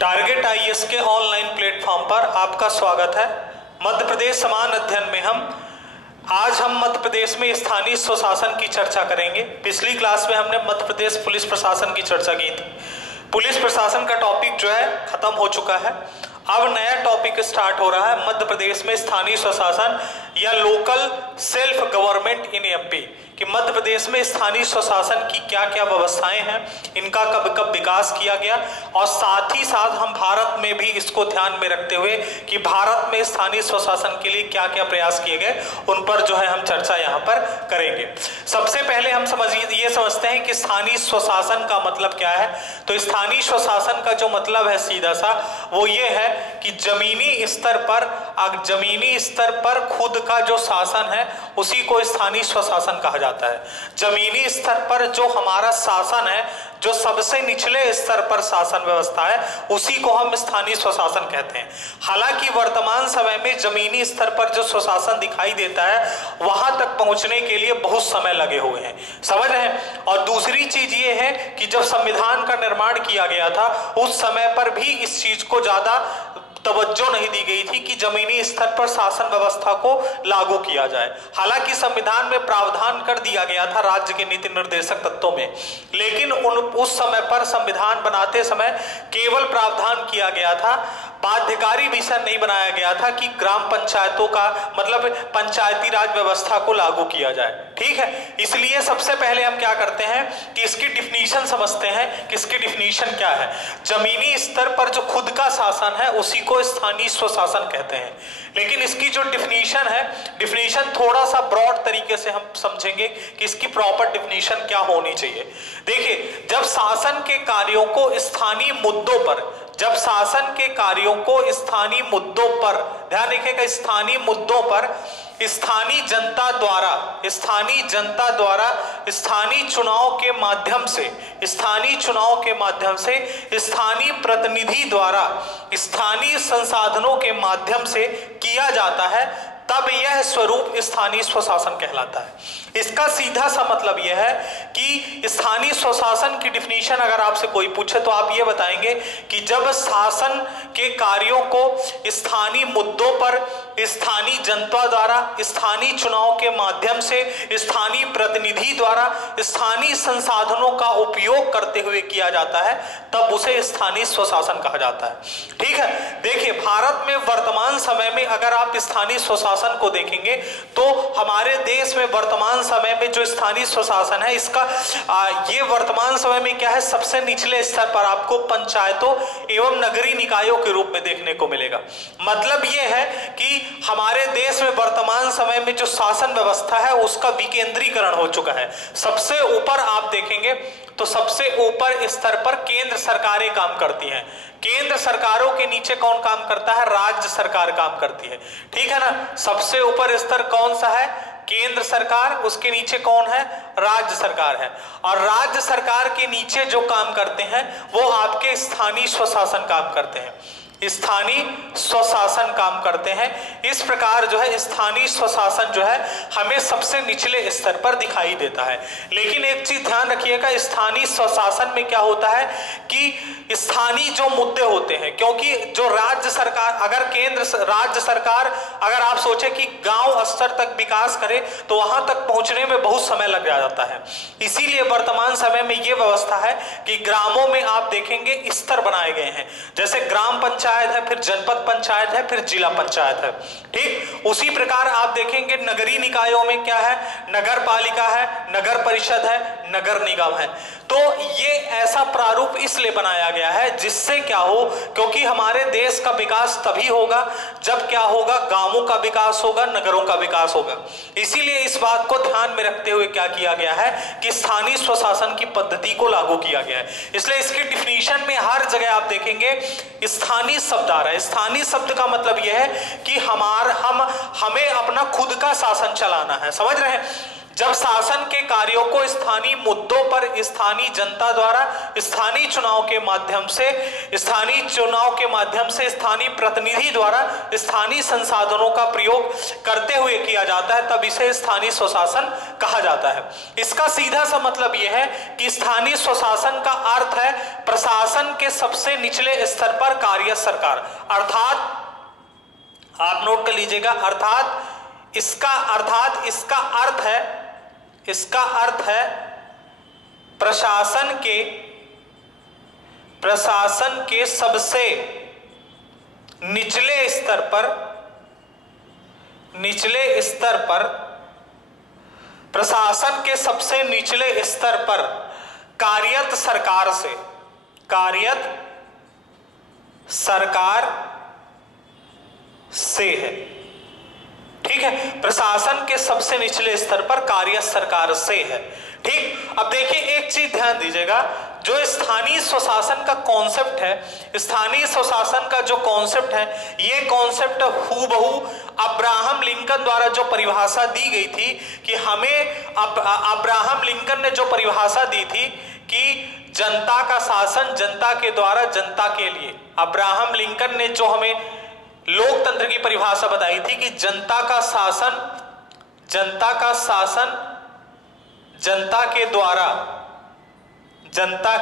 Target IAS के online platform पर आपका स्वागत है। मध्य प्रदेश समान अध्ययन में आज हम मध्य प्रदेश में स्थानीय स्वशासन की चर्चा करेंगे। पिछली क्लास में हमने मध्य प्रदेश पुलिस प्रशासन की चर्चा की थी। पुलिस प्रशासन का टॉपिक जो है खत्म हो चुका है। अब नया टॉपिक स्टार्ट हो रहा है मध्य प्रदेश में स्थानीय स्वशासन या local self government in MP, कि मध्य प्रदेश में स्थानीय स्वशासन की क्या क्या व्यवस्थाएं हैं, इनका कब कब विकास किया गया, और साथ ही साथ हम भारत में भी इसको ध्यान में रखते हुए कि भारत में स्थानीय स्वशासन के लिए क्या क्या प्रयास किए गए, उन पर जो है हम चर्चा यहाँ पर करेंगे। सबसे पहले हम ये समझते हैं कि स्थानीय स्वशासन का मतलब क्या है। तो स्थानीय स्वशासन का जो मतलब है सीधा सा वो ये है कि जमीनी स्तर पर खुद का जो शासन है उसी को स्थानीय स्वशासन कहा जाता है। जमीनी स्तर पर जो हमारा शासन है, जो सबसे निचले स्तर पर शासन व्यवस्था है, उसी को हम स्थानीय स्वशासन कहते हैं। हालांकि वर्तमान समय में जमीनी स्तर पर जो स्वशासन दिखाई देता है वहां तक पहुंचने के लिए बहुत समय लगे हुए हैं, समझ रहे हैं। और दूसरी चीज ये है कि जब संविधान का निर्माण किया गया था उस समय पर भी इस चीज को ज्यादा तवज्जो नहीं दी गई थी कि जमीनी स्तर पर शासन व्यवस्था को लागू किया जाए। हालांकि संविधान में प्रावधान कर दिया गया था राज्य के नीति निर्देशक तत्वों में, लेकिन उस समय पर संविधान बनाते समय केवल प्रावधान किया गया था, बाध्यकारी विषय नहीं बनाया गया था कि ग्राम पंचायतों का मतलब पंचायती राज व्यवस्था को लागू किया जाए। ठीक है, इसलिए सबसे पहले हम क्या करते हैं कि इसकी डिफिनीशन समझते हैं कि इसकी डिफिनीशन क्या है। जमीनी स्तर पर जो खुद का शासन है उसी को स्थानीय स्वशासन कहते हैं। लेकिन इसकी जो डिफिनीशन है, डिफिनीशन थोड़ा सा ब्रॉड तरीके से हम समझेंगे कि इसकी प्रॉपर डिफिनीशन क्या होनी चाहिए। देखिए, जब शासन के कार्यों को स्थानीय मुद्दों पर, जब शासन के कार्यों को स्थानीय मुद्दों पर, ध्यान रखिएगा, स्थानीय मुद्दों पर स्थानीय जनता द्वारा स्थानीय चुनाव के माध्यम से, स्थानीय प्रतिनिधि द्वारा स्थानीय संसाधनों के माध्यम से किया जाता है, तब यह स्वरूप स्थानीय स्वशासन कहलाता है। इसका सीधा सा मतलब यह है कि स्थानीय स्वशासन की डिफिनीशन अगर आपसे कोई पूछे तो आप ये बताएंगे कि जब शासन के कार्यों को स्थानीय मुद्दों पर स्थानीय जनता द्वारा स्थानीय चुनाव के माध्यम से स्थानीय प्रतिनिधि द्वारा स्थानीय संसाधनों का उपयोग करते हुए किया जाता है, तब उसे स्थानीय स्वशासन कहा जाता है। ठीक है, देखिए, भारत में वर्तमान समय में अगर आप स्थानीय स्वशासन को देखेंगे तो हमारे देश में वर्तमान समय में जो स्थानीय स्वशासन है इसका ये वर्तमान समय में क्या है, सबसे निचले स्तर पर आपको पंचायतों एवं नगरीय निकायों के रूप में देखने को मिलेगा। मतलब ये है कि हमारे देश में वर्तमान समय में जो शासन व्यवस्था है उसका विकेंद्रीकरण हो चुका है। सबसे ऊपर आप देखेंगे तो सबसे ऊपर स्तर पर केंद्र सरकारें काम करती हैं। केंद्र सरकारों के नीचे कौन काम करता है? राज्य सरकार काम करती है। ठीक है ना, सबसे ऊपर स्तर कौन सा है? केंद्र सरकार, उसके नीचे कौन है? राज्य सरकार है। और राज्य सरकार के नीचे जो काम करते हैं वो आपके स्थानीय स्वशासन काम करते हैं, स्थानीय स्वशासन काम करते हैं। इस प्रकार जो है स्थानीय स्वशासन जो है हमें सबसे निचले स्तर पर दिखाई देता है। लेकिन एक चीज ध्यान रखिएगा, स्थानीय स्वशासन में क्या होता है कि स्थानीय जो मुद्दे होते हैं, क्योंकि जो राज्य सरकार, अगर राज्य सरकार अगर आप सोचे कि गांव स्तर तक विकास करे तो वहां तक पहुंचने में बहुत समय लग जाता है। इसीलिए वर्तमान समय में यह व्यवस्था है कि ग्रामों में आप देखेंगे स्तर बनाए गए हैं, जैसे ग्राम पंचायत है, फिर जनपद पंचायत है, फिर जिला पंचायत है। ठीक, उसी प्रकार आप देखेंगे नगरीय निकायों में क्या है? नगर पालिका है, नगर परिषद है, नगर निगम है। तो ये ऐसा प्रारूप इसलिए बनाया गया है जिससे क्या हो, क्योंकि हमारे देश का विकास तभी होगा जब क्या होगा, गांवों का विकास होगा, नगरों का विकास होगा। इसीलिए इस बात को ध्यान में रखते हुए क्या किया गया है कि स्थानीय स्वशासन की पद्धति को लागू किया गया है। इसलिए इसकी डिफिनीशन में हर जगह आप देखेंगे स्थानीय शब्द आ रहा है। स्थानीय शब्द का मतलब यह है कि हमें अपना खुद का शासन चलाना है, समझ रहे हैं। जब शासन के कार्यों को स्थानीय मुद्दों पर स्थानीय जनता द्वारा स्थानीय चुनाव के माध्यम से स्थानीय प्रतिनिधि द्वारा स्थानीय संसाधनों का प्रयोग करते हुए किया जाता है, तब इसे स्थानीय स्वशासन कहा जाता है। इसका सीधा सा मतलब यह है कि स्थानीय स्वशासन का अर्थ है प्रशासन के सबसे निचले स्तर पर कार्यरत सरकार, अर्थात आप नोट कर लीजिएगा, इसका अर्थ है प्रशासन के सबसे निचले स्तर पर कार्यरत सरकार से है। ठीक है, प्रशासन के सबसे निचले स्तर पर कार्यरत सरकार से है। ठीक, अब देखिए एक चीज ध्यान दीजिएगा, जो स्थानीय स्वशासन का कॉन्सेप्ट है, स्थानीय स्वशासन का जो कॉन्सेप्ट है, ये कॉन्सेप्ट हूबहू अब्राहम लिंकन द्वारा जो परिभाषा दी गई थी कि हमें अब्राहम लिंकन ने जो परिभाषा दी थी कि जनता का शासन जनता के द्वारा जनता के लिए, अब्राहम लिंकन ने जो हमें लोकतंत्र की परिभाषा बताई थी कि जनता का शासन जनता के द्वारा जनता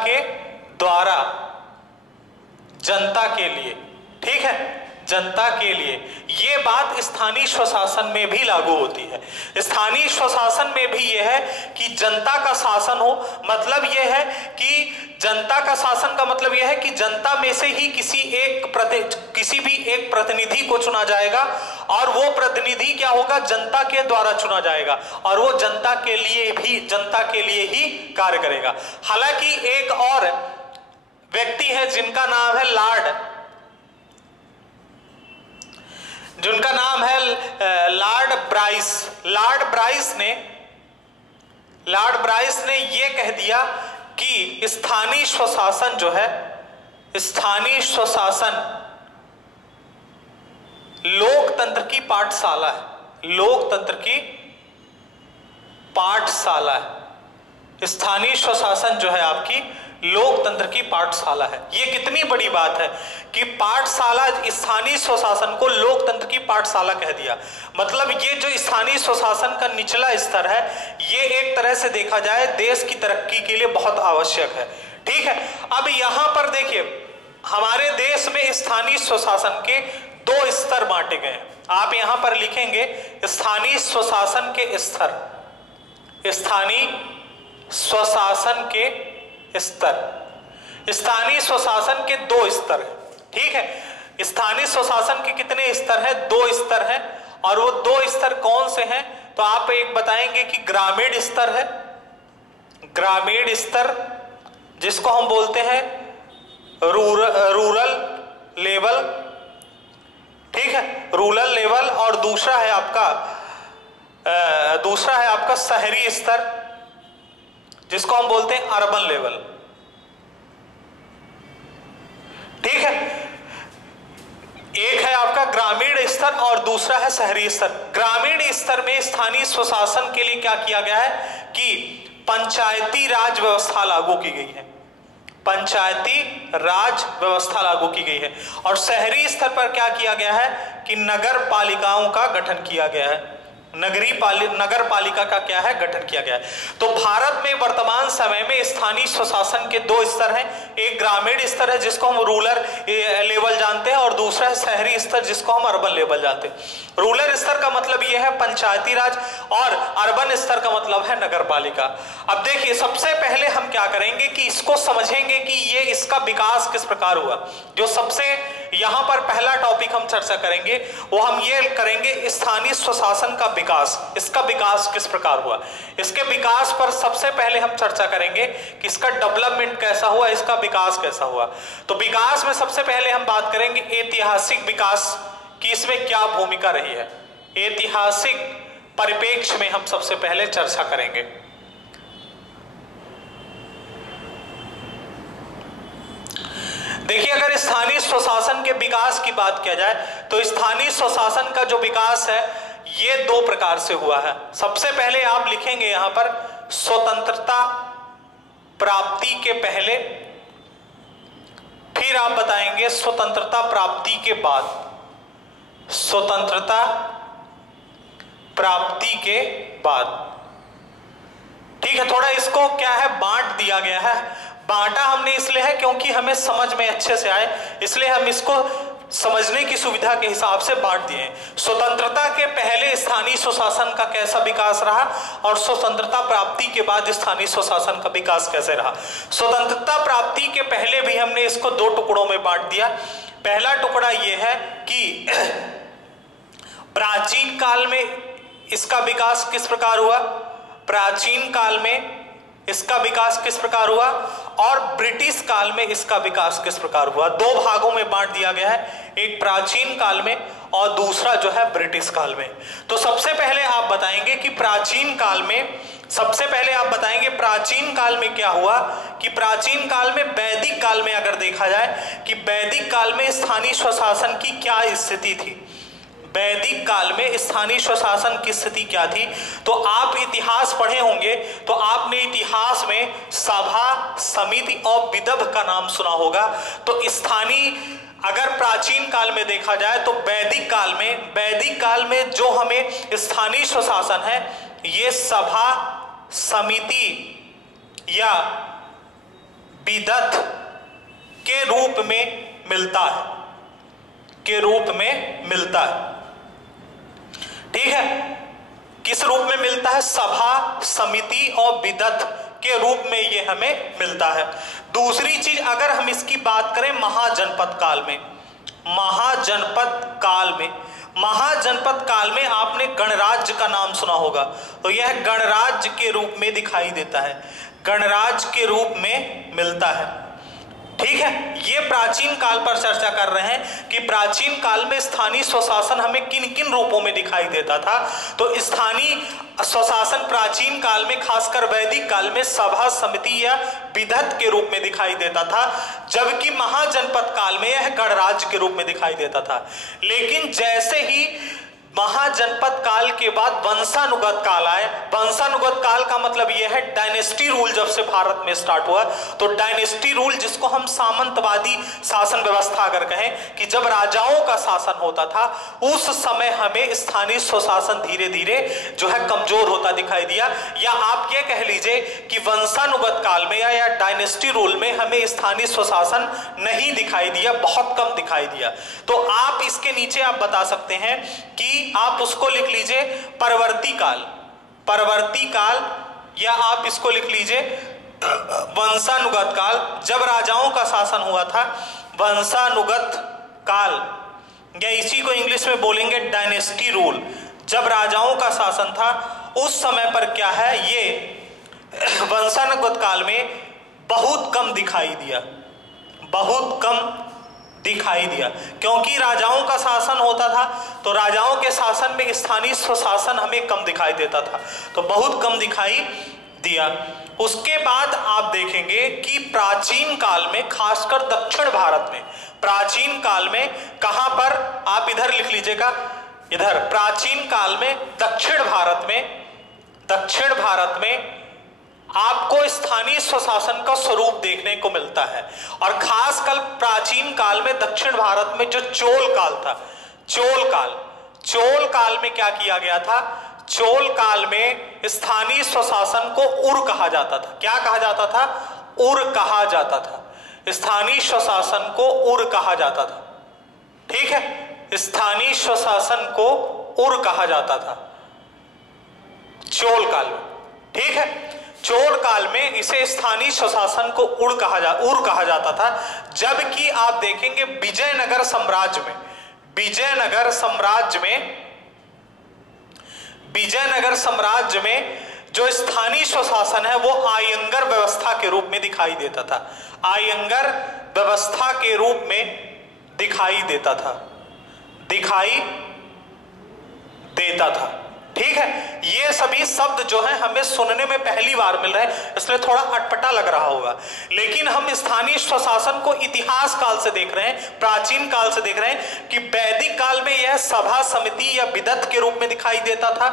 के लिए। ठीक है, जनता के लिए, ये बात स्थानीय स्वशासन में भी लागू होती है। स्थानीय स्वशासन में भी यह है कि जनता का शासन हो, मतलब यह है कि जनता का शासन का मतलब यह है कि जनता में से ही किसी भी एक प्रतिनिधि को चुना जाएगा और वो प्रतिनिधि क्या होगा, जनता के द्वारा चुना जाएगा और वो जनता के लिए ही कार्य करेगा। हालांकि एक और व्यक्ति है जिनका नाम है लॉर्ड ब्राइस ने ये कह दिया कि स्थानीय स्वशासन जो है, स्थानीय स्वशासन लोकतंत्र की पाठशाला है, लोकतंत्र की पाठशाला है। स्थानीय स्वशासन जो है आपकी लोकतंत्र की पाठशाला है। ये कितनी बड़ी बात है कि पाठशाला, स्थानीय स्वशासन को लोकतंत्र की पाठशाला कह दिया। मतलब ये जो स्थानीय स्वशासन का निचला स्तर है, ये एक तरह से देखा जाए देश की तरक्की के लिए बहुत आवश्यक है। ठीक है, अब यहां पर देखिए हमारे देश में स्थानीय स्वशासन के 2 स्तर बांटे गए। आप यहां पर लिखेंगे स्थानीय स्वशासन के स्तर, स्थानीय स्वशासन के स्तर। स्थानीय स्वशासन के 2 स्तर हैं। ठीक है, स्थानीय स्वशासन के कितने स्तर हैं? 2 स्तर हैं। और वो 2 स्तर कौन से हैं? तो आप एक बताएंगे कि ग्रामीण स्तर है, ग्रामीण स्तर जिसको हम बोलते हैं रूरल लेवल। ठीक है, रूरल लेवल। और दूसरा है आपका शहरी स्तर जिसको हम बोलते हैं अर्बन लेवल। ठीक है, एक है आपका ग्रामीण स्तर और दूसरा है शहरी स्तर। ग्रामीण स्तर में स्थानीय स्वशासन के लिए क्या किया गया है कि पंचायती राज व्यवस्था लागू की गई है, पंचायती राज व्यवस्था लागू की गई है। और शहरी स्तर पर क्या किया गया है कि नगर पालिकाओं का गठन किया गया है, नगर पालिका का क्या है, गठन किया गया है। तो भारत में वर्तमान समय में स्थानीय स्वशासन के 2 स्तर हैं। एक ग्रामीण स्तर है जिसको हम रूरल लेवल जानते हैं और दूसरा है शहरी स्तर जिसको हम अर्बन लेवल जानते हैं। रूरल स्तर का मतलब यह है पंचायती राज और अर्बन स्तर का मतलब है नगर पालिका। अब देखिए सबसे पहले हम क्या करेंगे कि इसको समझेंगे कि ये इसका विकास किस प्रकार हुआ। जो सबसे यहां पर पहला टॉपिक हम चर्चा करेंगे वो हम ये करेंगे स्थानीय स्वशासन का विकास, इसका विकास किस प्रकार हुआ। इसके विकास पर सबसे पहले हम चर्चा करेंगे कि इसका डेवलपमेंट कैसा हुआ, इसका विकास कैसा हुआ। तो विकास में सबसे पहले हम बात करेंगे ऐतिहासिक विकास की, इसमें क्या भूमिका रही है। ऐतिहासिक परिप्रेक्ष्य में हम सबसे पहले चर्चा करेंगे। देखिए अगर स्थानीय स्वशासन के विकास की बात किया जाए तो स्थानीय स्वशासन का जो विकास है ये दो प्रकार से हुआ है। सबसे पहले आप लिखेंगे यहां पर स्वतंत्रता प्राप्ति के पहले, फिर आप बताएंगे स्वतंत्रता प्राप्ति के बाद, स्वतंत्रता प्राप्ति के बाद। ठीक है, थोड़ा इसको क्या है बांट दिया गया है। बांटा हमने इसलिए है क्योंकि हमें समझ में अच्छे से आए, इसलिए हम इसको समझने की सुविधा के हिसाब से बांट दिए। स्वतंत्रता के पहले स्थानीय स्वशासन का कैसा विकास रहा और स्वतंत्रता प्राप्ति के बाद स्थानीय स्वशासन का विकास कैसे रहा। स्वतंत्रता प्राप्ति के पहले भी हमने इसको दो टुकड़ों में बांट दिया। पहला टुकड़ा यह है कि प्राचीन काल में इसका विकास किस प्रकार हुआ, प्राचीन काल में इसका विकास किस प्रकार हुआ, और ब्रिटिश काल में इसका विकास किस प्रकार हुआ। दो भागों में बांट दिया गया है, एक प्राचीन काल में और दूसरा जो है ब्रिटिश काल में। तो सबसे पहले आप बताएंगे कि प्राचीन काल में, सबसे पहले आप बताएंगे प्राचीन काल में क्या हुआ कि प्राचीन काल में, वैदिक काल में अगर देखा जाए कि वैदिक काल में स्थानीय स्वशासन की क्या स्थिति थी, वैदिक काल में स्थानीय स्वशासन की स्थिति क्या थी। तो आप इतिहास पढ़े होंगे तो आपने इतिहास में सभा, समिति और विदभ का नाम सुना होगा। तो स्थानीय अगर प्राचीन काल में देखा जाए तो वैदिक काल में जो हमें स्थानीय स्वशासन है ये सभा, समिति या विदध के रूप में मिलता है, के रूप में मिलता है। ठीक है, किस रूप में मिलता है, सभा, समिति और विदध के रूप में ये हमें मिलता है। दूसरी चीज अगर हम इसकी बात करें महाजनपद काल में, महाजनपद काल में आपने गणराज्य का नाम सुना होगा, तो यह गणराज्य के रूप में दिखाई देता है, गणराज्य के रूप में मिलता है। ठीक है, ये प्राचीन काल पर चर्चा कर रहे हैं कि प्राचीन काल में स्थानीय स्वशासन हमें किन किन रूपों में दिखाई देता था। तो स्थानीय स्वशासन प्राचीन काल में, खासकर वैदिक काल में सभा, समिति या विदध के रूप में दिखाई देता था, जबकि महाजनपद काल में यह गणराज्य के रूप में दिखाई देता था। लेकिन जैसे ही महाजनपद काल के बाद वंशानुगत काल आए, वंशानुगत काल का मतलब यह है डायनेस्टी रूल जब से भारत में स्टार्ट हुआ, तो डायनेस्टी रूल जिसको हम सामंतवादी शासन व्यवस्था अगर कहें कि जब राजाओं का शासन होता था उस समय हमें स्थानीय स्वशासन धीरे धीरे जो है कमजोर होता दिखाई दिया। या आप ये कह लीजिए कि वंशानुगत काल में या डायनेस्टी रूल में हमें स्थानीय स्वशासन नहीं दिखाई दिया, बहुत कम दिखाई दिया। तो आप इसके नीचे आप बता सकते हैं कि आप उसको लिख लीजिए परवर्ती काल, या आप इसको लिख लीजिए वंशानुगत काल। जब राजाओं का शासन हुआ था वंशानुगत काल, या इसी को इंग्लिश में बोलेंगे डायनेस्टी रूल, जब राजाओं का शासन था उस समय पर क्या है, ये वंशानुगत काल में बहुत कम दिखाई दिया, बहुत कम दिखाई दिया, क्योंकि राजाओं का शासन होता था तो राजाओं के शासन में स्थानीय स्वशासन हमें कम दिखाई देता था, तो बहुत कम दिखाई दिया। उसके बाद आप देखेंगे कि प्राचीन काल में, खासकर दक्षिण भारत में, प्राचीन काल में कहां पर, आप इधर लिख लीजिएगा, इधर प्राचीन काल में दक्षिण भारत में आपको स्थानीय स्वशासन का स्वरूप देखने को मिलता है। और खासकर प्राचीन काल में दक्षिण भारत में जो चोल काल था, चोल काल में क्या किया गया था, चोल काल में स्थानीय स्वशासन को उर कहा जाता था। क्या कहा जाता था, उर कहा जाता था, स्थानीय स्वशासन को उर कहा जाता था। ठीक है, स्थानीय स्वशासन को उर कहा जाता था चोल काल में। ठीक है, चोल काल में इसे स्थानीय स्वशासन को उर कहा जाता था। जबकि आप देखेंगे विजयनगर साम्राज्य में जो स्थानीय स्वशासन है वो आयंगर व्यवस्था के रूप में दिखाई देता था, आयंगर व्यवस्था के रूप में दिखाई देता था। ठीक है, ये सभी शब्द जो है हमें सुनने में पहली बार मिल रहे हैं, इसलिए थोड़ा अटपटा लग रहा होगा। लेकिन हम स्थानीय स्वशासन को इतिहास काल से देख रहे हैं, प्राचीन काल से देख रहे हैं कि वैदिक काल में यह सभा समिति या विदत के रूप में दिखाई देता था,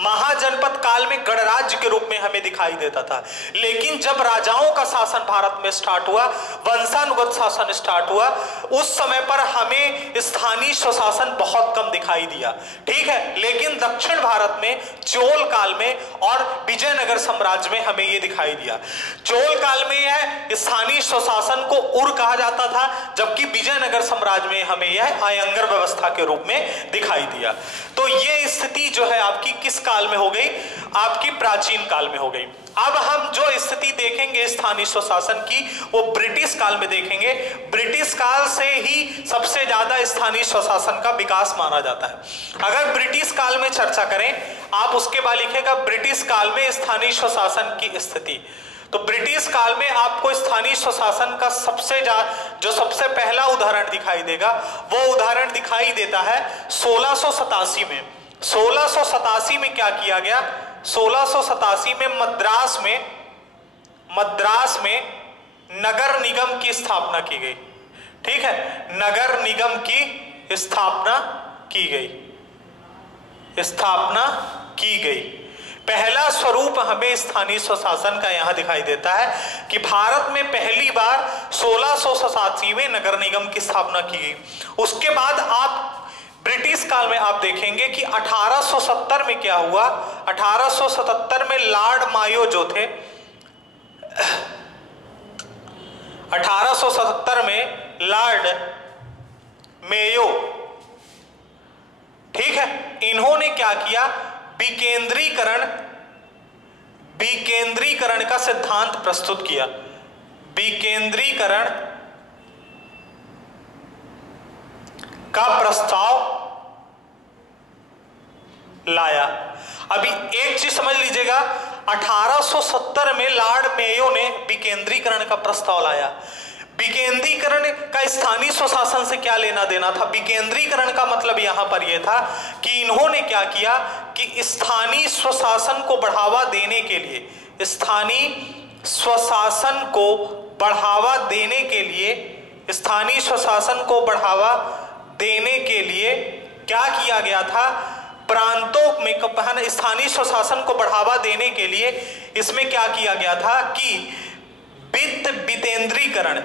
महाजनपद काल में गणराज्य के रूप में हमें दिखाई देता था। लेकिन जब राजाओं का शासन भारत में स्टार्ट हुआ, वंशानुगत शासन स्टार्ट हुआ, उस समय पर हमें स्थानीय स्वशासन बहुत कम दिखाई दिया। ठीक है, लेकिन दक्षिण भारत में चोल काल में और विजयनगर साम्राज्य में हमें यह दिखाई दिया। चोल काल में यह स्थानीय स्वशासन को उर कहा जाता था, जबकि विजयनगर साम्राज्य में हमें यह आयंगर व्यवस्था के रूप में दिखाई दिया। तो यह स्थिति जो है आपकी किस काल में हो गई? आपकी प्राचीन काल में हो गई। अब हम जो स्थिति देखेंगे स्थानीय स्वशासन की, वो ब्रिटिश काल में देखेंगे। ब्रिटिश काल से ही सबसे ज्यादा स्थानीय स्वशासन का विकास माना जाता है। अगर ब्रिटिश काल में चर्चा करें, आप उसके बाद लिखेगा ब्रिटिश काल में स्थानीय स्वशासन की स्थिति। तो ब्रिटिश काल में आपको स्थानीय स्वशासन का सबसे पहला उदाहरण दिखाई देगा, वो उदाहरण दिखाई देता है 1687 में। 1687 में क्या किया गया? 1687 में मद्रास में नगर निगम की स्थापना की गई। ठीक है, नगर निगम की स्थापना की गई। पहला स्वरूप हमें स्थानीय स्वशासन का यहां दिखाई देता है कि भारत में पहली बार 1687 में नगर निगम की स्थापना की गई। उसके बाद आप ब्रिटिश काल में आप देखेंगे कि 1870 में क्या हुआ? 1877 में लॉर्ड मायो जो थे, 1877 में लॉर्ड मेयो, ठीक है, इन्होंने क्या किया? विकेंद्रीकरण का सिद्धांत प्रस्तुत किया। विकेंद्रीकरण का प्रस्ताव लाया। अभी एक चीज समझ लीजिएगा, 1870 में लॉर्ड मेयो ने विकेंद्रीकरण का प्रस्ताव लाया। विकेंद्रीकरण का स्थानीय स्वशासन से क्या लेना देना था? विकेंद्रीकरण का मतलब यहां पर यह था कि इन्होंने क्या किया कि स्थानीय स्वशासन को बढ़ावा देने के लिए, क्या किया गया था? प्रांतों में स्थानीय स्वशासन को बढ़ावा देने के लिए इसमें क्या किया गया था कि वित्त विकेंद्रीकरण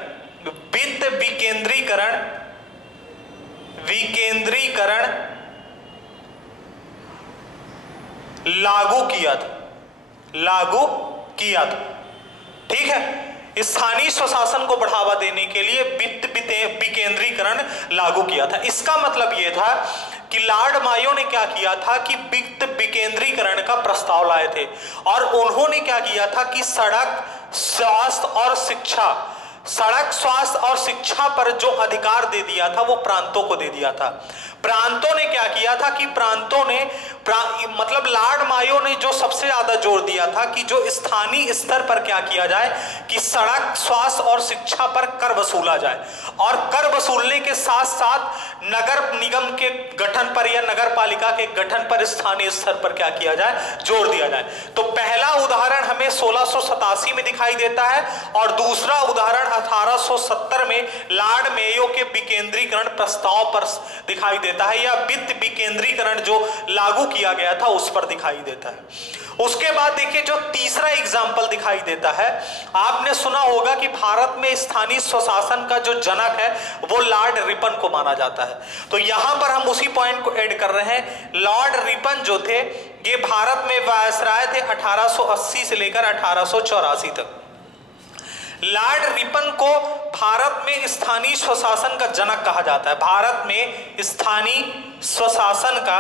लागू किया था। ठीक है, स्थानीय स्वशासन को बढ़ावा देने के लिए वित्त विकेंद्रीकरण लागू किया था। इसका मतलब यह था कि लॉर्ड मायो ने क्या किया था कि वित्त विकेंद्रीकरण का प्रस्ताव लाए थे, और उन्होंने क्या किया था कि सड़क, स्वास्थ्य और शिक्षा पर जो अधिकार दे दिया था वो प्रांतों को दे दिया था। प्रांतों ने क्या किया था कि मतलब लॉर्ड मायो ने जो सबसे ज्यादा जोर दिया था कि जो स्थानीय स्तर पर क्या किया जाए कि सड़क, स्वास्थ्य और शिक्षा पर कर वसूला जाए, और कर वसूलने के साथ साथ नगर निगम के गठन पर या नगर पालिका के गठन पर स्थानीय स्तर पर क्या किया जाए? जोर दिया जाए। तो पहला उदाहरण हमें 1687 में दिखाई देता है, और दूसरा उदाहरण 1870 में लॉर्ड मेयो के विकेंद्रीकरण प्रस्ताव पर दिखाई देता है, या वित्त विकेंद्रीकरण जो लागू किया गया था उस पर दिखाई देता है। उसके बाद देखिए जो तीसरा एग्जाम्पल दिखाई देता है, आपने सुना होगा कि भारत में स्थानीय स्वशासन का जो जनक है वो लॉर्ड रिपन को माना जाता है। तो यहां पर हम उसी पॉइंट को ऐड कर रहे हैं। लॉर्ड रिपन जो थे ये भारत में वायसराय थे 1880 से लेकर 1884 तक। लॉर्ड रिपन को भारत में स्थानीय स्वशासन का जनक कहा जाता है। भारत में स्थानीय स्वशासन का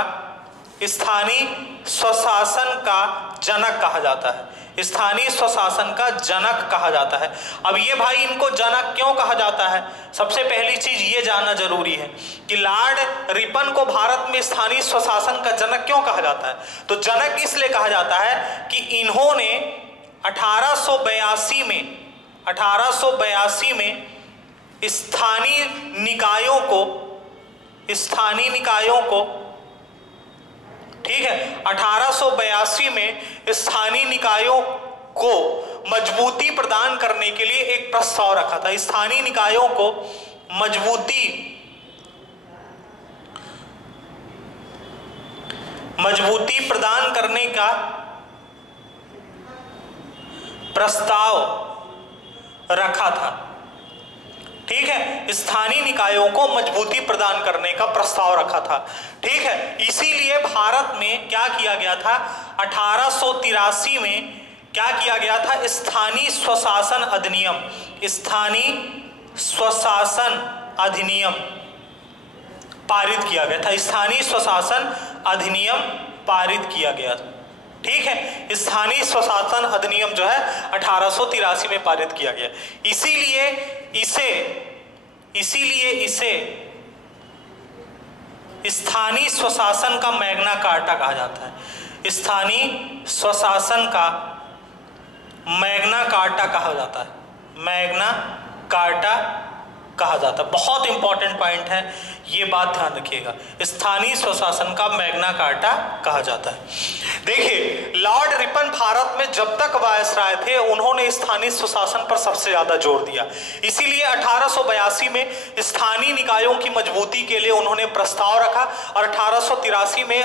जनक कहा जाता है। स्थानीय स्वशासन का जनक कहा जाता है। अब ये भाई इनको जनक क्यों कहा जाता है? सबसे पहली चीज ये जानना जरूरी है कि लॉर्ड रिपन को भारत में स्थानीय स्वशासन का जनक क्यों कहा जाता है। तो जनक इसलिए कहा जाता है कि इन्होंने 1882 में स्थानीय निकायों को ठीक है। 1882 में स्थानीय निकायों को मजबूती प्रदान करने के लिए एक प्रस्ताव रखा था। स्थानीय निकायों को मजबूती प्रदान करने का प्रस्ताव रखा था। ठीक है, स्थानीय निकायों को मजबूती प्रदान करने का प्रस्ताव रखा था। ठीक है, इसीलिए भारत में क्या किया गया था, 1883 में क्या किया गया था, स्थानीय स्वशासन अधिनियम, स्थानीय स्वशासन अधिनियम पारित किया गया था। स्थानीय स्वशासन अधिनियम पारित किया गया था। ठीक है, स्थानीय स्वशासन अधिनियम जो है 1883 में पारित किया गया। इसीलिए इसे स्थानीय स्वशासन का मैग्ना कार्टा कहा जाता है। स्थानीय स्वशासन का मैग्ना कार्टा कहा जाता है। मैग्ना कार्टा कहा जाता है। बहुत इंपॉर्टेंट पॉइंट है, ये बात ध्यान रखिएगा। स्थानीय स्वशासन का मैग्ना कार्टा कहा जाता है। देखिए, लॉर्ड रिपन भारत में जब तक वायसराय थे उन्होंने स्थानीय स्वशासन पर सबसे ज्यादा जोर दिया। इसीलिए 1882 में स्थानीय निकायों की मजबूती के लिए उन्होंने प्रस्ताव रखा और 1883 में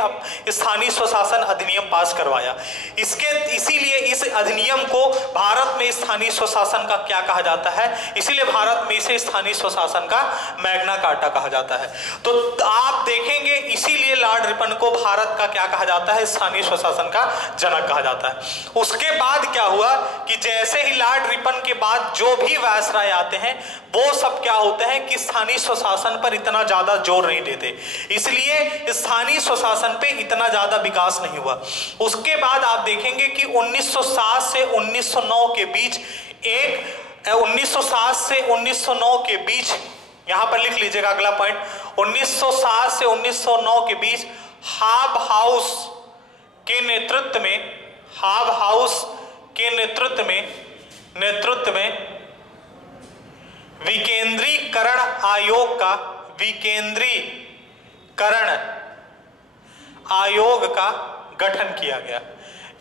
स्थानीय स्वशासन अधिनियम पास करवाया। इसीलिए इस अधिनियम को भारत में स्थानीय स्वशासन का क्या कहा जाता है, इसीलिए भारत में इसे स्थानीय स्वशासन का मैग्ना कार्टा कहा जाता है। तो आप देखेंगे, इसीलिए लॉर्ड रिपन को भारत का क्या कहा जाता है, स्थानीय स्वशासन का जनक कहा जाता है। उसके बाद क्या हुआ कि जैसे ही लॉर्ड रिपन के बाद जो भी वायसराय आते हैं वो सब क्या होते हैं कि स्थानीय स्वशासन पर इतना ज्यादा जोर नहीं देते, इसलिए स्थानीय स्वशासन पे इतना ज्यादा विकास नहीं हुआ। उसके बाद आप देखेंगे कि 1907 से 1909 के बीच 1907 से 1909 के बीच, यहां पर लिख लीजिएगा अगला पॉइंट, 1907 से 1909 के बीच हाब हाउस के नेतृत्व में विकेंद्रीकरण आयोग का गठन किया गया।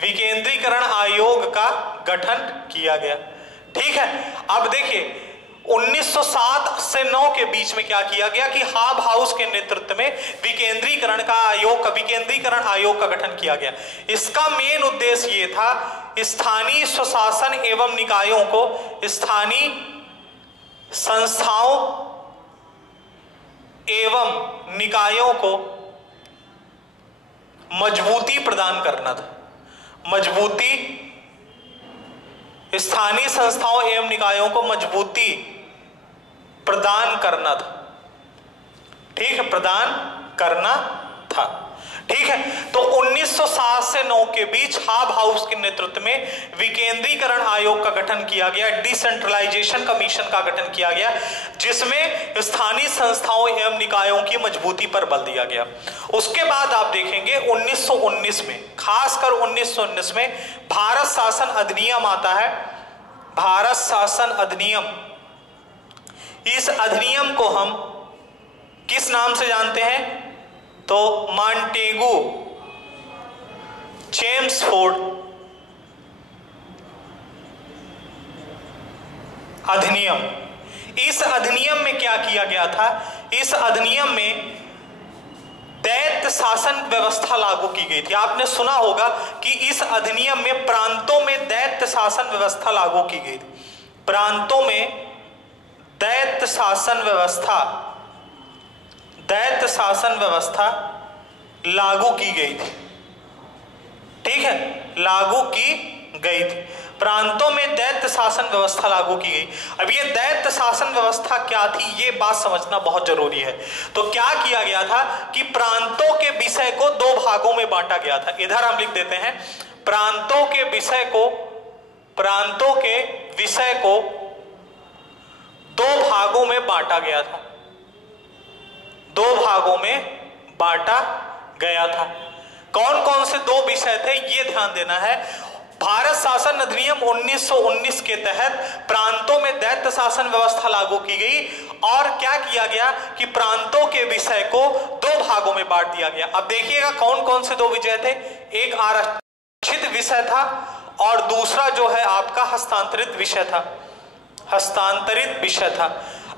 विकेंद्रीकरण आयोग का गठन किया गया। ठीक है, अब देखिए 1907 से 9 के बीच में क्या किया गया कि हाब हाउस के नेतृत्व में विकेंद्रीकरण आयोग का गठन किया गया। इसका मेन उद्देश्य ये था, स्थानीय स्वशासन एवं निकायों को, स्थानीय संस्थाओं एवं निकायों को मजबूती प्रदान करना था। स्थानीय संस्थाओं एवं निकायों को मजबूती प्रदान करना था। ठीक है, प्रदान करना था। ठीक है, तो 1907 से 9 के बीच हाब हाउस के नेतृत्व में विकेंद्रीकरण आयोग का गठन किया गया, डिसेंट्रलाइजेशन कमीशन का गठन किया गया, जिसमें स्थानीय संस्थाओं एवं निकायों की मजबूती पर बल दिया गया। उसके बाद आप देखेंगे 1919 में, खासकर 1919 में भारत शासन अधिनियम आता है। भारत शासन अधिनियम, इस अधिनियम को हम किस नाम से जानते हैं, तो मॉन्टेगू चेम्सफोर्ड अधिनियम। इस अधिनियम में क्या किया गया था, इस अधिनियम में दैत्य शासन व्यवस्था लागू की गई थी। आपने सुना होगा कि इस अधिनियम में प्रांतों में दैत्य शासन व्यवस्था लागू की गई थी। प्रांतों में दैत्य शासन व्यवस्था लागू की गई थी। ठीक है, लागू की गई थी। प्रांतों में दैत्य शासन व्यवस्था लागू की गई। अब ये दैत्य शासन व्यवस्था क्या थी, ये बात समझना बहुत जरूरी है। तो क्या किया गया था कि प्रांतों के विषय को 2 भागों में बांटा गया था। इधर हम लिख देते हैं, प्रांतों के विषय को 2 भागों में बांटा गया था। 2 भागों में बांटा गया था। कौन कौन से 2 विषय थे, ये ध्यान देना है। भारत शासन अधिनियम 1919 के तहत प्रांतों में दैत्य शासन व्यवस्था लागू की गई और क्या किया गया कि प्रांतों के विषय को दो भागों में बांट दिया गया। अब देखिएगा कौन कौन से दो विषय थे, एक आरक्षित विषय था और दूसरा जो है आपका हस्तांतरित विषय था, हस्तांतरित विषय था।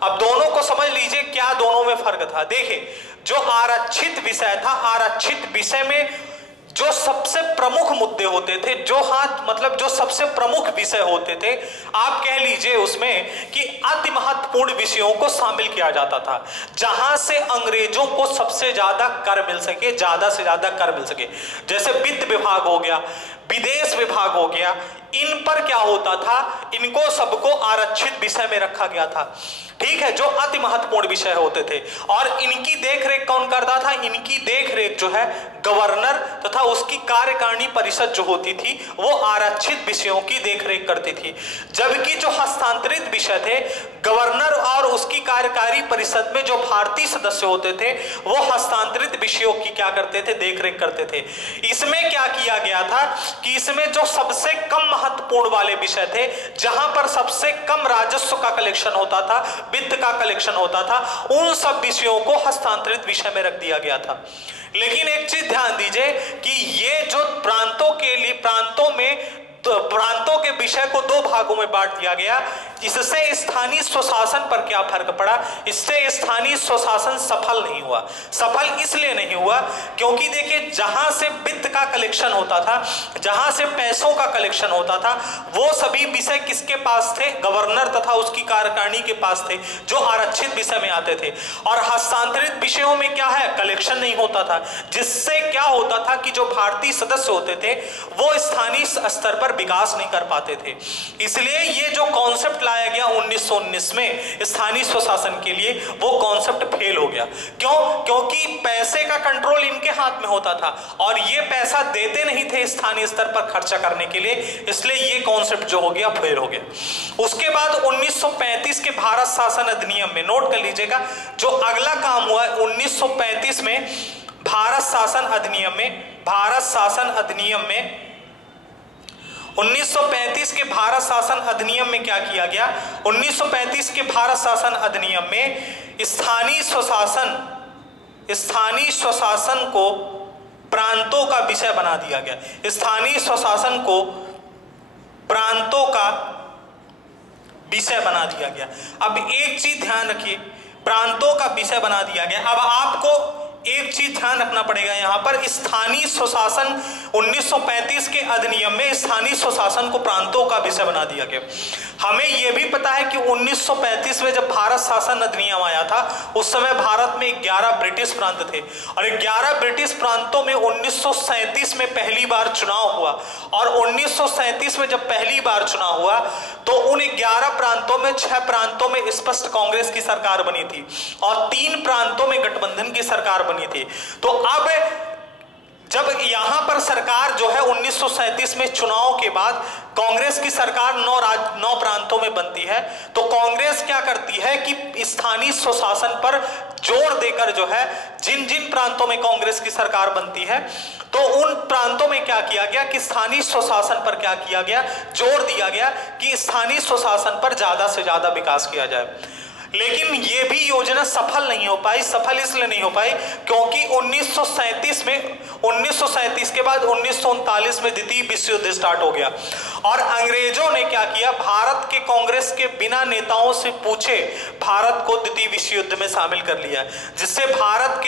अब दोनों को समझ लीजिए क्या दोनों में फर्क था। देखिए जो आरक्षित विषय था, आरक्षित विषय में जो सबसे प्रमुख मुद्दे होते थे, जो सबसे प्रमुख विषय होते थे, आप कह लीजिए उसमें कि अति महत्वपूर्ण विषयों को शामिल किया जाता था, जहां से अंग्रेजों को सबसे ज्यादा कर मिल सके, ज्यादा से ज्यादा कर मिल सके। जैसे वित्त विभाग हो गया, विदेश विभाग हो गया, इन पर क्या होता था, इनको सबको आरक्षित विषय में रखा गया था। ठीक है, जो अति महत्वपूर्ण विषय होते थे और इनकी देखरेख कौन करता था, इनकी देखरेख जो है गवर्नर तथा उसकी कार्यकारिणी परिषद जो होती थी वो आरक्षित विषयों की देखरेख करती थी। जबकि जो हस्तांतरित विषय थे, गवर्नर और उसकी कार्यकारी परिषद में जो भारतीय सदस्य होते थे वो हस्तांतरित विषयों की क्या करते थे, देखरेख करते थे। इसमें क्या किया गया था कि इसमें जो सबसे कम महत्वपूर्ण वाले विषय थे, जहां पर सबसे कम राजस्व का कलेक्शन होता था, वित्त का कलेक्शन होता था, उन सब विषयों को हस्तांतरित विषय में रख दिया गया था। लेकिन एक चीज ध्यान दीजिए कि ये जो प्रांतों के लिए प्रांतों के विषय को दो भागों में बांट दिया गया, इससे स्थानीय स्वशासन पर क्या फर्क पड़ा, इससे स्थानीय स्वशासन सफल नहीं हुआ। सफल इसलिए नहीं हुआ क्योंकि देखिए जहां से वित्त का कलेक्शन होता था, जहां से पैसों का कलेक्शन होता था, वो सभी विषय किसके पास थे, गवर्नर तथा उसकी कार्यकारिणी के पास थे, जो आरक्षित विषय में आते थे। और हस्तांतरित विषयों में क्या है, कलेक्शन नहीं होता था, जिससे क्या होता था कि जो भारतीय सदस्य होते थे वो स्थानीय स्तर पर विकास नहीं कर पाते थे। इसलिए ये जो कॉन्सेप्ट लाया गया 1919 में स्थानीय स्वशासन के लिए, वो कॉन्सेप्ट फेल हो गया। क्यों? क्योंकि पैसे का कंट्रोल इनके हाथ में होता था और ये पैसा देते नहीं थे स्थानीय स्तर पर खर्चा करने के लिए, इसलिए ये कॉन्सेप्ट जो हो गया फेल हो गया। उसके बाद 1935 के भारत शासन अधिनियम में, नोट कर लीजिएगा, जो अगला काम हुआ 1935 में भारत शासन अधिनियम में, 1935 के भारत शासन अधिनियम में क्या किया गया, 1935 के भारत शासन अधिनियम में स्थानीय स्वशासन को प्रांतों का विषय बना दिया गया। स्थानीय स्वशासन को प्रांतों का विषय बना दिया गया। अब एक चीज ध्यान रखिए, प्रांतों का विषय बना दिया गया। अब आपको एक चीज ध्यान रखना पड़ेगा, यहां पर स्थानीय स्वशासन 1935 के अधिनियम में स्थानीय स्वशासन को प्रांतों का विषय बना दिया गया। हमें यह भी पता है कि 1935 में जब भारत शासन अधिनियम आया था, उस समय भारत में 11 ब्रिटिश प्रांत थे और 11 ब्रिटिश प्रांतों में 1937 में पहली बार चुनाव हुआ और 1937 में जब पहली बार चुनाव हुआ तो उन 11 प्रांतों में 6 प्रांतों में स्पष्ट कांग्रेस की सरकार बनी थी और 3 प्रांतों में गठबंधन की सरकार बनी थी। तो अब जब यहां पर सरकार जो है 1937 में चुनाव के बाद कांग्रेस की सरकार 9 प्रांतों में बनती है, तो कांग्रेस क्या करती है कि स्थानीय स्वशासन पर जोर देकर जो है जिन जिन प्रांतों में कांग्रेस की सरकार बनती है तो उन प्रांतों में क्या किया गया कि स्थानीय स्वशासन पर क्या किया गया, जोर दिया गया कि स्थानीय स्वशासन पर ज्यादा से ज्यादा विकास किया जाए। लेकिन ये भी योजना सफल नहीं हो पाई। सफल इसलिए नहीं हो पाई क्योंकि 1937 के बाद 1939 में द्वितीय विश्व युद्ध स्टार्ट हो गया और अंग्रेजों ने क्या किया, भारत के कांग्रेस के बिना नेताओं से पूछे भारत को द्वितीय विश्व युद्ध में शामिल कर लिया, जिससे भारत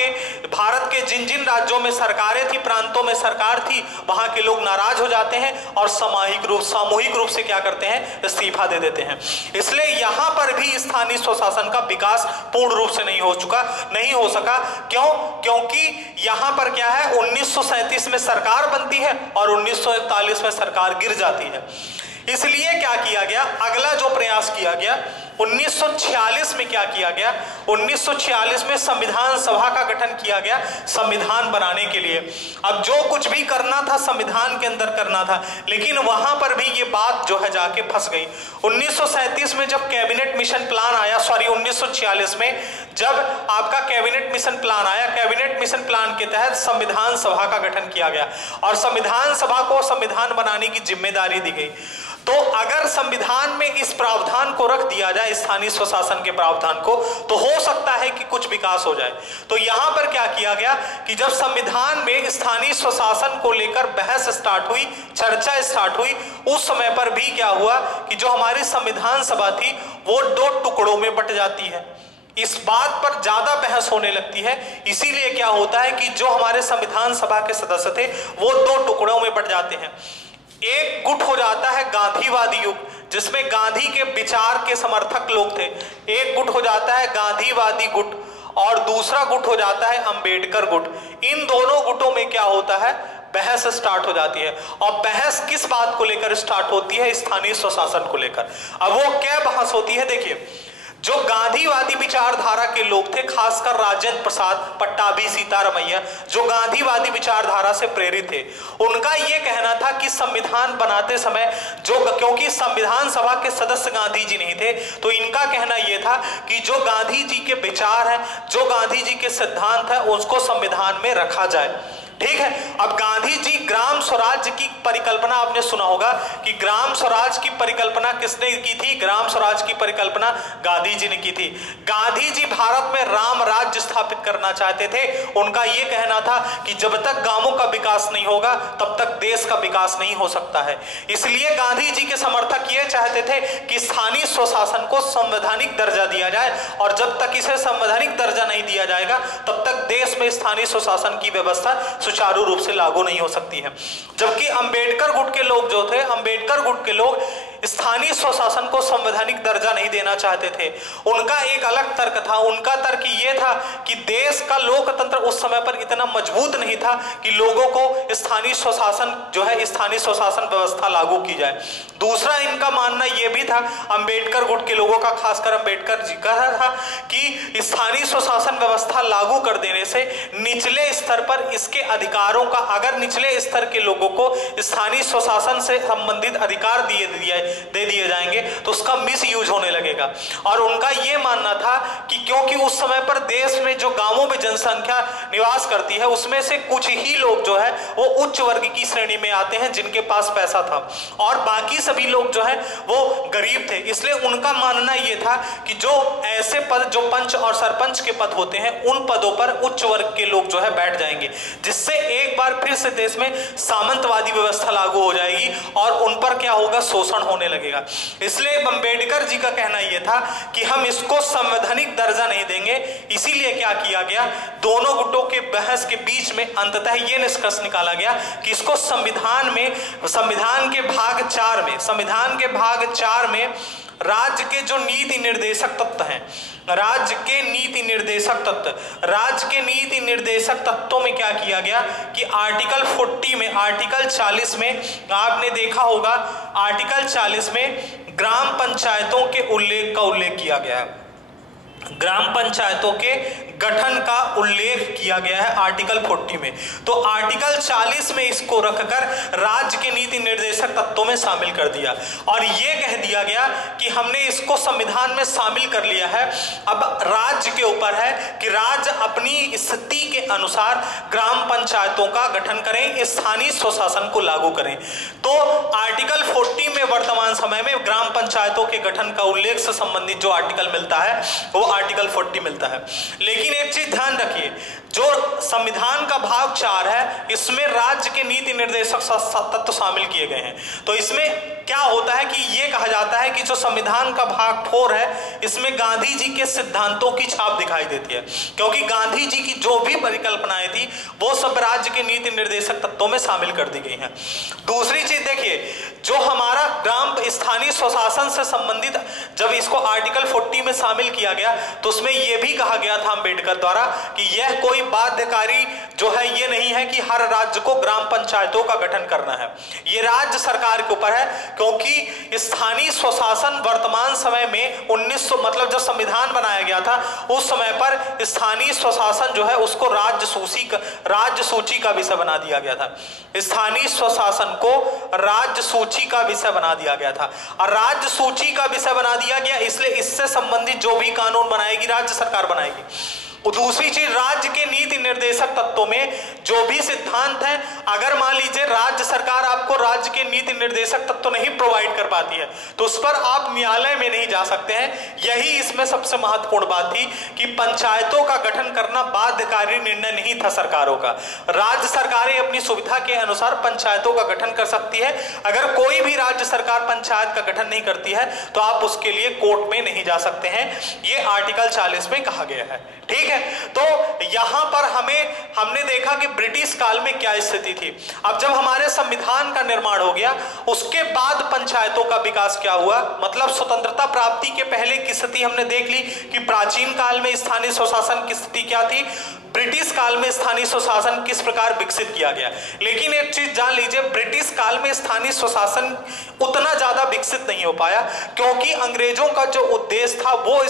के जिन जिन राज्यों में सरकारें थी, प्रांतों में सरकार थी, वहां के लोग नाराज हो जाते हैं और सामूहिक रूप से क्या करते हैं, इस्तीफा दे देते हैं। इसलिए यहां पर भी स्थानीय स्वशासन का विकास पूर्ण रूप से नहीं हो सका। क्यों? क्योंकि यहां पर क्या है, 1937 में सरकार बनती है और 1941 में सरकार गिर जाती है। इसलिए क्या किया गया, अगला जो प्रयास किया गया 1946 में क्या किया गया, 1946 में संविधान सभा का गठन किया गया संविधान बनाने के लिए। अब जो कुछ भी करना था संविधान के अंदर करना था, लेकिन वहां पर भी ये बात जो है जाके फंस गई। 1937 में जब कैबिनेट मिशन प्लान आया, 1946 में जब आपका कैबिनेट मिशन प्लान आया, कैबिनेट मिशन प्लान के तहत संविधान सभा का गठन किया गया और संविधान सभा को संविधान बनाने की जिम्मेदारी दी गई। तो अगर संविधान में इस प्रावधान को रख दिया जाए, स्थानीय स्वशासन के प्रावधान को, तो हो सकता है कि कुछ विकास हो जाए। तो यहां पर क्या किया गया कि जब संविधान में स्थानीय स्वशासन को लेकर बहस स्टार्ट हुई, चर्चा स्टार्ट हुई, उस समय पर भी क्या हुआ कि जो हमारी संविधान सभा थी वो 2 टुकड़ों में बट जाती है। इस बात पर ज्यादा बहस होने लगती है। इसीलिए क्या होता है कि जो हमारे संविधान सभा के सदस्य थे वो 2 टुकड़ों में बट जाते हैं। एक गुट हो जाता है गांधीवादी युग, जिसमें गांधी के विचार के समर्थक लोग थे। एक गुट हो जाता है गांधीवादी गुट और दूसरा गुट हो जाता है अंबेडकर गुट। इन दोनों गुटों में क्या होता है, बहस स्टार्ट हो जाती है। और बहस किस बात को लेकर स्टार्ट होती है, स्थानीय स्वशासन को लेकर। अब वो क्या बहस होती है, देखिए, जो गांधीवादी विचारधारा के लोग थे, खासकर राजेंद्र प्रसाद, पट्टाभी, सीतारमैया, जो गांधीवादी विचारधारा से प्रेरित थे, उनका यह कहना था कि संविधान बनाते समय क्योंकि संविधान सभा के सदस्य गांधी जी नहीं थे, तो इनका कहना यह था कि जो गांधी जी के विचार हैं, जो गांधी जी के सिद्धांत हैं, उसको संविधान में रखा जाए। ठीक है। अब गांधी जी ग्राम स्वराज की परिकल्पना, आपने सुना होगा कि ग्राम स्वराज की परिकल्पना किसने की थी, ग्राम स्वराज की परिकल्पना गांधी जी ने की थी। गांधी जी भारत में राम राज्य स्थापित करना चाहते थे। उनका यह कहना था कि जब तक गांवों का विकास नहीं होगा तब तक देश का विकास नहीं हो सकता है। इसलिए गांधी जी के समर्थक यह चाहते थे कि स्थानीय स्वशासन को संवैधानिक दर्जा दिया जाए, और जब तक इसे संवैधानिक दर्जा नहीं दिया जाएगा तब तक देश में स्थानीय स्वशासन की व्यवस्था सुचारू रूप से लागू नहीं हो सकती है। जबकि अंबेडकर गुट के लोग जो थे, अंबेडकर गुट के लोग स्थानीय स्वशासन को संवैधानिक दर्जा नहीं देना चाहते थे। उनका एक अलग तर्क था। उनका तर्क यह था कि देश का लोकतंत्र उस समय पर इतना मजबूत नहीं था कि लोगों को स्थानीय स्वशासन जो है, स्थानीय स्वशासन व्यवस्था लागू की जाए। दूसरा इनका मानना यह भी था, अंबेडकर गुट के लोगों का, खासकर अंबेडकर जी का था, कि स्थानीय स्वशासन व्यवस्था लागू कर देने से निचले स्तर पर इसके अधिकारों का, अगर निचले स्तर के लोगों को स्थानीय स्वशासन से संबंधित अधिकार दे दिए जाएंगे तो उसका मिस यूज होने लगेगा। और उनका यह मानना था कि क्योंकि उस समय पर देश में जो गांवों में जनसंख्या निवास करती है उसमें से कुछ ही लोग जो है वो उच्च वर्ग की श्रेणी में आते हैं जिनके पास पैसा था, और बाकी सभी लोग जो है वो गरीब थे। इसलिए उनका मानना यह था कि जो ऐसे पद, जो पंच और सरपंच के पद होते हैं, उन पदों पर उच्च वर्ग के लोग जो है बैठ जाएंगे, जिससे एक बार फिर से देश में सामंतवादी व्यवस्था लागू हो जाएगी और उन पर क्या होगा, शोषण होने लगेगा। इसलिए अंबेडकर जी का कहना यह था कि हम इसको संवैधानिक दर्जा नहीं देंगे। इसीलिए क्या किया गया, दोनों गुटों के बहस के बीच में अंततः यह निष्कर्ष निकाला गया कि इसको संविधान के भाग 4 में राज्य के जो नीति निर्देशक तत्व हैं, राज्य के नीति निर्देशक तत्वों में क्या किया गया कि आर्टिकल 40 में, आर्टिकल 40 में आपने देखा होगा, आर्टिकल 40 में ग्राम पंचायतों के उल्लेख किया गया है। ग्राम पंचायतों के गठन का उल्लेख किया गया है आर्टिकल 40 में। तो आर्टिकल 40 में इसको रखकर राज्य के नीति निर्देशक तत्वों में शामिल कर दिया और यह कह दिया गया कि हमने इसको संविधान में शामिल कर लिया है। अब राज्य के ऊपर है कि राज्य अपनी स्थिति के अनुसार ग्राम पंचायतों का गठन करें, स्थानीय स्वशासन को लागू करें। तो आर्टिकल 40 में वर्तमान समय में ग्राम पंचायतों के गठन का उल्लेख से संबंधित जो आर्टिकल मिलता है वो आर्टिकल 40 मिलता है। लेकिन एक चीज ध्यान रखिए, जो संविधान का भाग 4 है इसमें राज्य के नीति निर्देशक तत्व शामिल किए गए हैं। तो इसमें क्या होता है कि यह कहा जाता है कि जो संविधान का भाग 4 है इसमें गांधी जी के सिद्धांतों की छाप दिखाई देती है, क्योंकि गांधी जी की जो भी परिकल्पनाएं थी वो सब राज्य के नीति निर्देशक तत्वों में शामिल कर दी गई हैं। दूसरी चीज देखिए, जो हमारा स्थानीय स्वशासन से संबंधित जब इसको आर्टिकल 40 में शामिल किया गया तो उसमें यह भी कहा गया था अम्बेडकर द्वारा कि यह कोई बाध्यकारी जो है ये नहीं है कि हर राज्य को ग्राम पंचायतों का गठन करना है, ये राज्य सरकार के ऊपर है। क्योंकि स्थानीय स्वशासन वर्तमान समय में 1900 मतलब जब संविधान बनाया गया था उस समय पर स्थानीय स्वशासन जो है उसको राज्य सूची का विषय बना दिया गया था। स्थानीय स्वशासन को राज्य सूची का विषय बना दिया गया था और राज्य सूची का विषय बना दिया गया, इसलिए इससे संबंधित जो भी कानून बनाएगी राज्य सरकार बनाएगी। दूसरी चीज, राज्य के नीति निर्देशक तत्वों में जो भी सिद्धांत है, अगर मान लीजिए राज्य सरकार आपको राज्य के नीति निर्देशक तत्व नहीं प्रोवाइड कर पाती है तो उस पर आप न्यायालय में नहीं जा सकते हैं। यही इसमें सबसे महत्वपूर्ण बात थी कि पंचायतों का गठन करना बाध्यकारी निर्णय नहीं था सरकारों का। राज्य सरकारें अपनी सुविधा के अनुसार पंचायतों का गठन कर सकती है। अगर कोई भी राज्य सरकार पंचायत का गठन नहीं करती है तो आप उसके लिए कोर्ट में नहीं जा सकते हैं। ये आर्टिकल 40 में कहा गया है। ठीक है, तो यहां पर हमने देखा कि ब्रिटिश काल में क्या स्थिति थी। अब जब हमारे संविधान का निर्माण हो गया उसके बाद पंचायतों का विकास क्या हुआ, मतलब स्वतंत्रता प्राप्ति के पहले की स्थिति हमने देख ली कि प्राचीन काल में स्थानीय स्वशासन की स्थिति क्या थी, ब्रिटिश काल में स्थानीय स्वशासन किस प्रकार विकसित किया गया। लेकिन एक चीज जान लीजिए, ब्रिटिश काल में स्थानीय स्वशासन उतना ज्यादा विकसित नहीं हो पाया क्योंकि अंग्रेजों का जो उद्देश्य था वो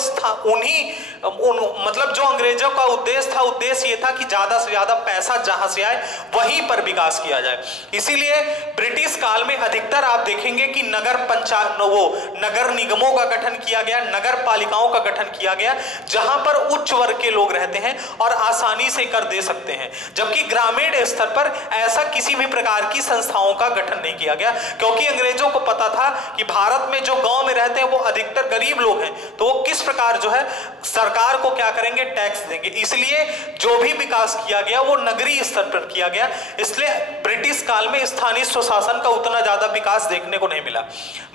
मतलब जो अंग्रेजों का उद्देश्य ये था कि ज्यादा से ज्यादा पैसा जहां से आए वहीं पर विकास किया जाए। इसीलिए ब्रिटिश काल में अधिकतर आप देखेंगे कि नगर निगमों का गठन किया गया, नगर पालिकाओं का गठन किया गया जहां पर उच्च वर्ग के लोग रहते हैं और आसानी से कर दे सकते हैं, जबकि ग्रामीण स्तर पर ऐसा किसी भी प्रकार की संस्थाओं का गठन नहीं किया गया क्योंकि अंग्रेजों को पता था कि भारत में जो गांव में रहते हैं वो अधिकतर गरीब लोग हैं, तो वो किस प्रकार जो है सरकार को क्या करेंगे, टैक्स देंगे। इसलिए जो भी विकास किया गया वो नगरीय स्तर पर किया गया। इसलिए ब्रिटिश काल में स्थानीय स्वशासन का उतना ज्यादा विकास देखने को नहीं मिला।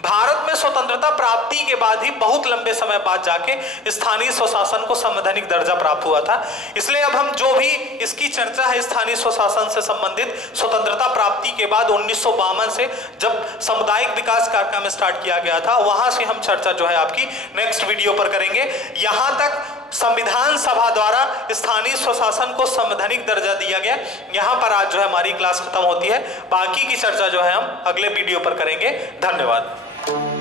भारत में स्वतंत्रता प्राप्ति के बाद ही बहुत लंबे समय बाद जाके स्थानीय स्वशासन को संवैधानिक दर्जा प्राप्त हुआ था। इसलिए अब हम जो भी इसकी चर्चा है स्थानीय स्वशासन से संबंधित स्वतंत्रता प्राप्ति के बाद 1952 से जब सामुदायिक विकास कार्यक्रम स्टार्ट किया गया था वहां से हम चर्चा जो है आपकी नेक्स्ट वीडियो पर करेंगे। यहां तक संविधान सभा द्वारा स्थानीय स्वशासन को संवैधानिक दर्जा दिया गया। यहां पर आज जो है हमारी क्लास खत्म होती है, बाकी की चर्चा जो है हम अगले वीडियो पर करेंगे। धन्यवाद।